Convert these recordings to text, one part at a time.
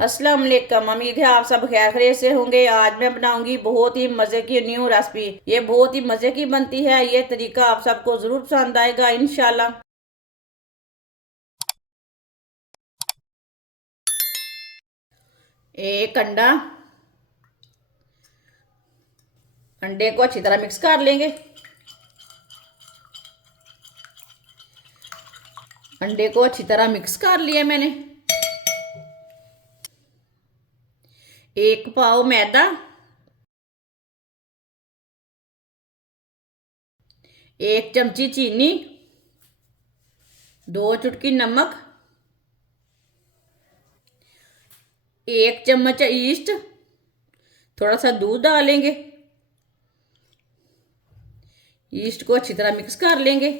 अस्सलाम वालेकुम। उम्मीद है आप सब खैर खैरियत से होंगे। आज मैं बनाऊंगी बहुत ही मज़े की न्यू रेसिपी। ये बहुत ही मज़े की बनती है। ये तरीका आप सबको ज़रूर पसंद आएगा इंशाल्लाह। एक अंडा, अंडे को अच्छी तरह मिक्स कर लेंगे। अंडे को अच्छी तरह मिक्स कर लिया मैंने। एक पाव मैदा, एक चमची चीनी, 2 चुटकी नमक, 1 चम्मच ईस्ट, थोड़ा सा दूध डालेंगे। ईस्ट को अच्छी तरह मिक्स कर लेंगे।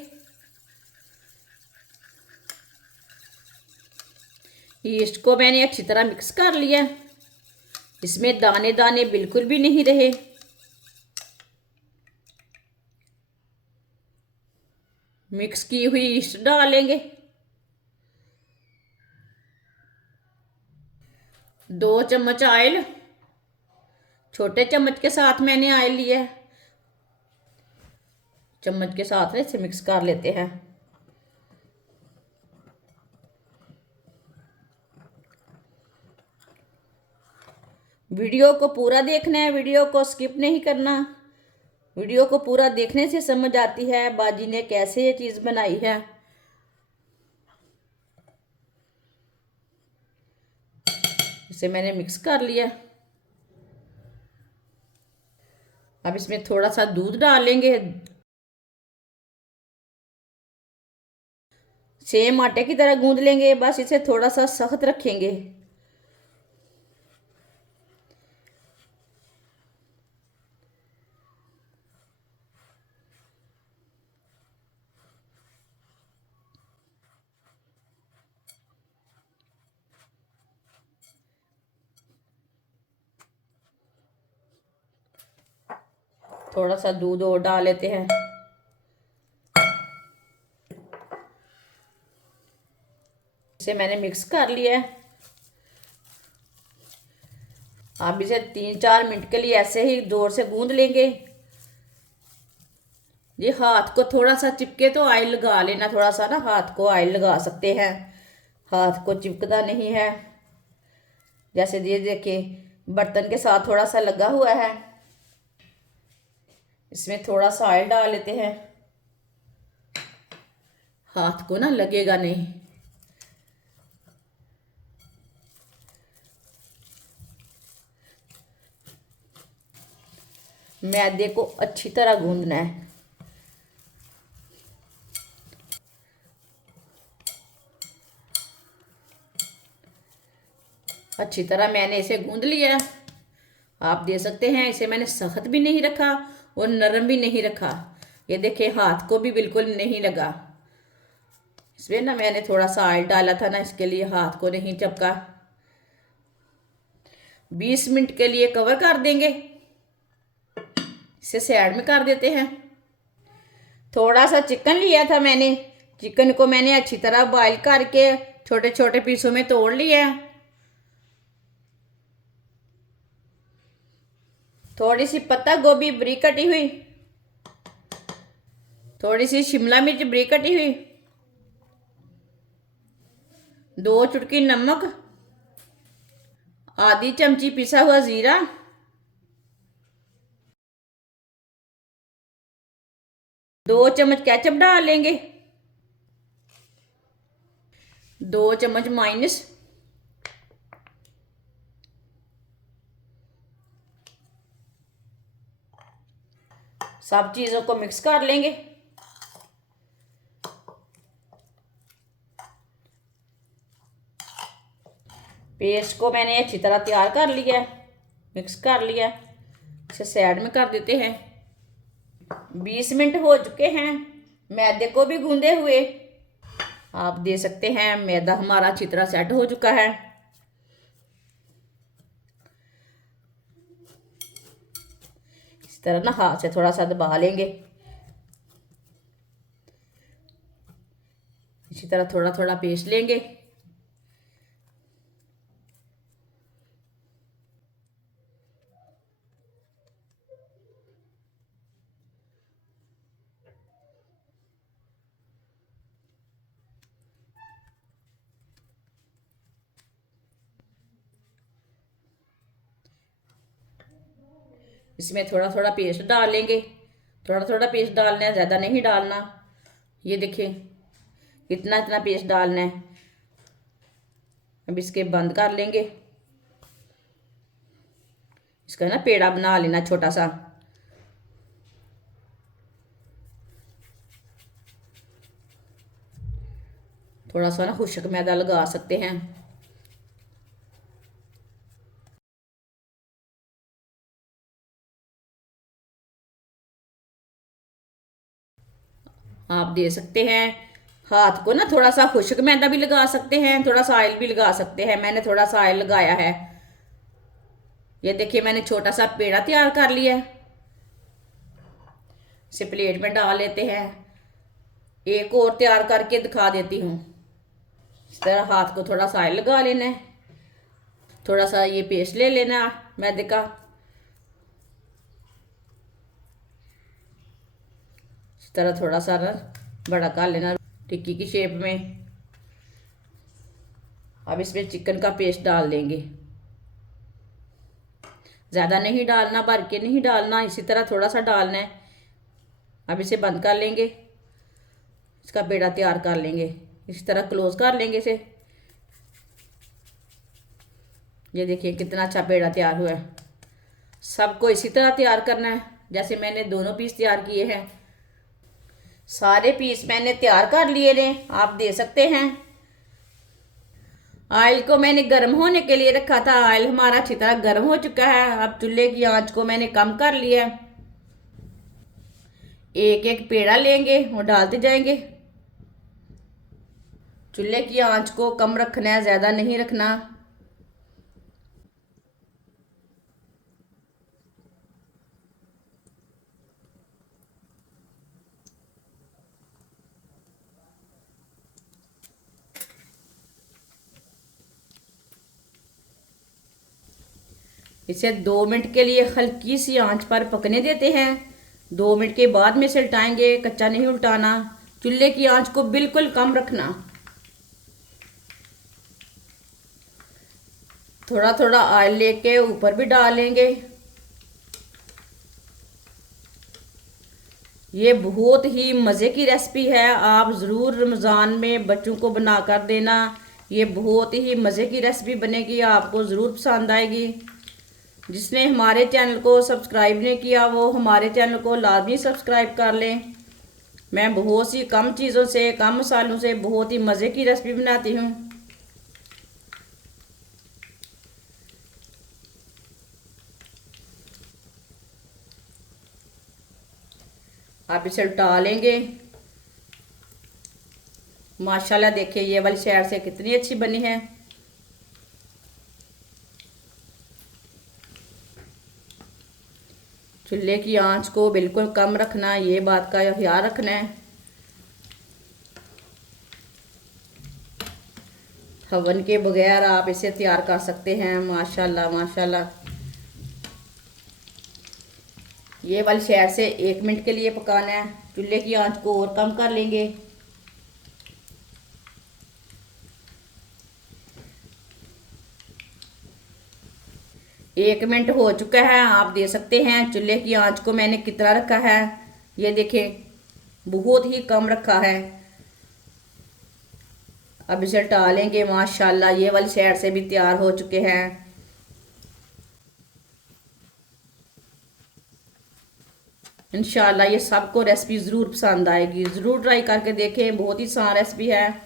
ईस्ट को मैंने अच्छी तरह मिक्स कर लिया। इसमें दाने दाने बिल्कुल भी नहीं रहे। मिक्स की हुई ईस्ट डालेंगे। 2 चम्मच ऑयल, छोटे चम्मच के साथ मैंने ऑयल लिया है। चम्मच के साथ इसे मिक्स कर लेते हैं। वीडियो को पूरा देखना है, वीडियो को स्किप नहीं करना। वीडियो को पूरा देखने से समझ आती है बाजी ने कैसे ये चीज़ बनाई है। इसे मैंने मिक्स कर लिया। अब इसमें थोड़ा सा दूध डालेंगे। सेम आटे की तरह गूंद लेंगे, बस इसे थोड़ा सा सख्त रखेंगे। थोड़ा सा दूध और डाल लेते हैं। इसे मैंने मिक्स कर लिया है। आप इसे 3-4 मिनट के लिए ऐसे ही जोर से गूंद लेंगे। ये हाथ को थोड़ा सा चिपके तो ऑयल लगा लेना। थोड़ा सा ना हाथ को ऑयल लगा सकते हैं, हाथ को चिपकता नहीं है। जैसे ये देखिए बर्तन के साथ थोड़ा सा लगा हुआ है। इसमें थोड़ा सा ऑयल डाल लेते हैं। हाथ को ना लगेगा नहीं। मैदे को अच्छी तरह गूंदना है। अच्छी तरह मैंने इसे गूंद लिया। आप दे सकते हैं इसे मैंने सख्त भी नहीं रखा और नरम भी नहीं रखा। ये देखिए हाथ को भी बिल्कुल नहीं लगा। इसमें ना मैंने थोड़ा सा ऑयल डाला था ना, इसके लिए हाथ को नहीं चपका। 20 मिनट के लिए कवर कर देंगे। इसे साइड में कर देते हैं। थोड़ा सा चिकन लिया था मैंने। चिकन को मैंने अच्छी तरह बॉईल करके छोटे छोटे पीसों में तोड़ लिया है। थोड़ी सी पत्ता गोभी बारीक कटी हुई, थोड़ी सी शिमला मिर्च बारीक कटी हुई, 2 चुटकी नमक, आधी चमची पिसा हुआ जीरा, 2 चम्मच केचप डाल लेंगे, 2 चम्मच माइनस, सब चीज़ों को मिक्स कर लेंगे। पेस्ट को मैंने अच्छी तरह तैयार कर लिया, मिक्स कर लिया। इसे साइड में कर देते हैं। 20 मिनट हो चुके हैं, मैदे को भी गूंदे हुए। आप दे सकते हैं मैदा हमारा अच्छी तरह सेट हो चुका है। इस तरह ना हाथ से थोड़ा सा दबा लेंगे। इसी तरह थोड़ा थोड़ा पेस्ट लेंगे। इसमें थोड़ा थोड़ा पेस्ट डालेंगे, थोड़ा थोड़ा पेस्ट डालना है, ज़्यादा नहीं डालना। ये देखिए इतना इतना पेस्ट डालना है। अब इसके बंद कर लेंगे, इसका ना पेड़ा बना लेना छोटा सा। थोड़ा सा ना खुश्क मैदा लगा सकते हैं। आप दे सकते हैं हाथ को ना, थोड़ा सा खुश्क मैदा भी लगा सकते हैं, थोड़ा सा ऑयल भी लगा सकते हैं। मैंने थोड़ा सा ऑयल लगाया है। ये देखिए मैंने छोटा सा पेड़ा तैयार कर लिया है। इसे प्लेट में डाल लेते हैं। एक और तैयार करके दिखा देती हूँ। इस तरह हाथ को थोड़ा सा ऑयल लगा लेना है, थोड़ा सा ये पेस्ट ले लेना मैदे का। इस तरह थोड़ा सा ना बड़ा कर लेना टिक्की की शेप में। अब इसमें चिकन का पेस्ट डाल देंगे, ज़्यादा नहीं डालना, भर के नहीं डालना, इसी तरह थोड़ा सा डालना है। अब इसे बंद कर लेंगे, इसका पेड़ा तैयार कर लेंगे। इसी तरह क्लोज कर लेंगे इसे। ये देखिए कितना अच्छा पेड़ा तैयार हुआ है। सबको इसी तरह तैयार करना है जैसे मैंने दोनों पीस तैयार किए हैं। सारे पीस मैंने तैयार कर लिए ने, आप दे सकते हैं। ऑयल को मैंने गर्म होने के लिए रखा था। ऑयल हमारा अच्छी तरह गर्म हो चुका है। अब चूल्हे की आंच को मैंने कम कर लिया। एक एक पेड़ा लेंगे और डालते जाएंगे। चूल्हे की आंच को कम रखना है, ज़्यादा नहीं रखना। इसे 2 मिनट के लिए हल्की सी आंच पर पकने देते हैं। 2 मिनट के बाद में इसे उल्टाएंगे, कच्चा नहीं उल्टाना। चूल्हे की आंच को बिल्कुल कम रखना। थोड़ा थोड़ा ऑयल लेके ऊपर भी डालेंगे। ये बहुत ही मज़े की रेसिपी है, आप ज़रूर रमज़ान में बच्चों को बना कर देना। ये बहुत ही मज़े की रेसिपी बनेगी, आपको ज़रूर पसंद आएगी। जिसने हमारे चैनल को सब्सक्राइब नहीं किया वो हमारे चैनल को लाजमी सब्सक्राइब कर लें। मैं बहुत सी कम चीज़ों से, कम मसालों से बहुत ही मज़े की रेसिपी बनाती हूँ। आप इसे उल्टा लेंगे। माशाल्लाह देखिए ये वाली साइड से कितनी अच्छी बनी है। चूल्हे की आंच को बिल्कुल कम रखना, ये बात का ख्याल रखना है। हवन के बगैर आप इसे तैयार कर सकते हैं। माशाल्लाह माशाल्लाह। ये वाली साइड से 1 मिनट के लिए पकाना है। चूल्हे की आंच को और कम कर लेंगे। एक मिनट हो चुका है, आप दे सकते हैं। चूल्हे की आंच को मैंने कितना रखा है, ये देखें बहुत ही कम रखा है। अब इसे टालेंगे। माशाल्लाह ये वाली साइड से भी तैयार हो चुके हैं। इंशाल्लाह ये सबको रेसिपी ज़रूर पसंद आएगी, ज़रूर ट्राई करके देखें। बहुत ही आसान रेसिपी है,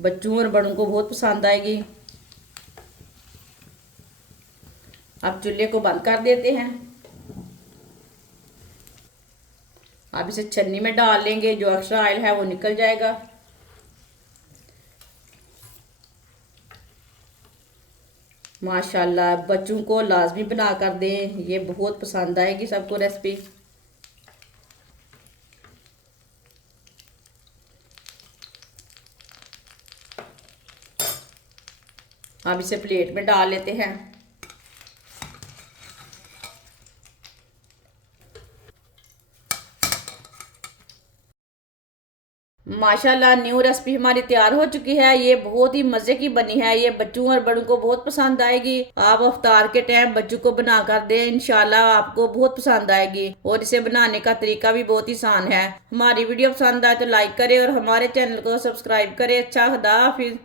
बच्चों और बड़ों को बहुत पसंद आएगी। अब चूल्हे को बंद कर देते हैं। अब इसे छन्नी में डाल लेंगे, जो एक्स्ट्रा ऑयल है वो निकल जाएगा। माशाल्लाह बच्चों को लाजमी बना कर दें, ये बहुत पसंद आएगी सबको रेसिपी। अब इसे प्लेट में डाल लेते हैं। माशाल्लाह न्यू रेसिपी हमारी तैयार हो चुकी है। ये बहुत ही मजे की बनी है। ये बच्चों और बड़ों को बहुत पसंद आएगी। आप इफ्तार के टाइम बच्चों को बना कर दें, इंशाल्लाह आपको बहुत पसंद आएगी। और इसे बनाने का तरीका भी बहुत ही आसान है। हमारी वीडियो पसंद आए तो लाइक करें और हमारे चैनल को सब्सक्राइब करें। अच्छा, खुदा हाफिज।